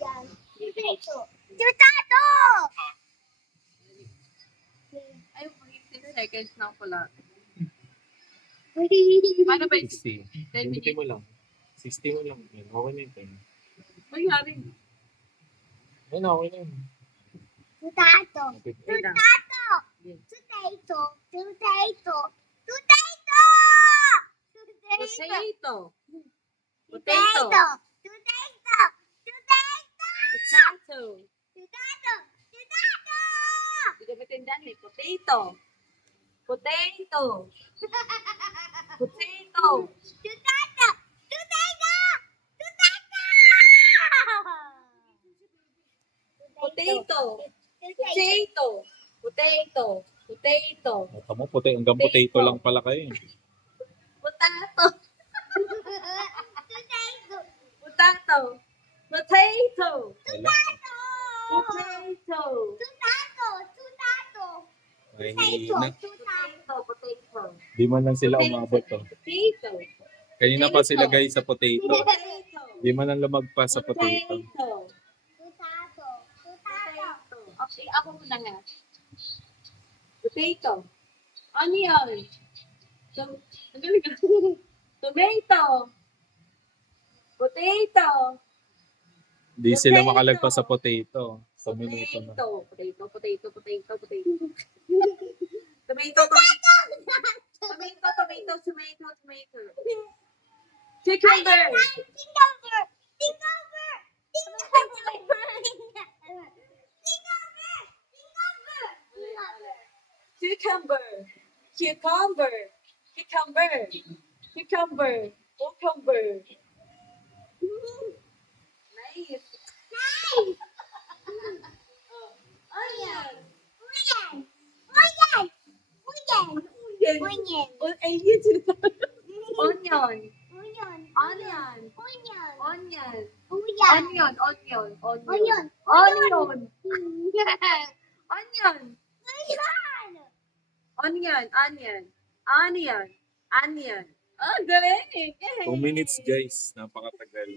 Yan. Potato! Ay, 15 seconds na pala. Potato! Paano ba yung 60. 10 Pindutin minutes? mo lang. 60 mo lang. Yan, okay na yun. Mangyari. Yan, okay na yun. Potato! Lapit. Wait lang. Potato! Yes. Potato! Potato! Potato! Potato. Potato. Potato! Potato! Potato. Potato! Potato! Hindi ka matindaan eh. Potato. Potato. Potato. Potato! Potato! Potato. Potato. Potato. Potato. Mata mo, puti. Hanggang potato lang pala kayo. Potato. Potato! Potato. Potato. Wala. Potato. Potato! Potato! Ay, Potato! na. Potato. Potato. Di man lang sila umabot to. Potato. Kanina pa sila guys sa potato. Potato. Di man lang lumagpas sa potato. Potato. Potato! Potato! Potato. Okay, ako muna nga. Potato. Onion. Ang galing ka. Tomato. Potato. Di sila makalagpas sa potato. Sa minuto na. Potato. Potato, potato, potato, potato. Tomato, tomato. Tomato, tomato, tomato, tomato. Cucumber. Tingover! Tingover! Cucumber. Cucumber. Cucumber. Cucumber. Cucumber. Nice. Onion. Onion. Alien sila. Onion. Onion. Onion. Onion. Onion. Onion. Onion. Onion. Onion. Onion. Onion. Onion. Oh, galing. 2 minutes guys. Napakatagal.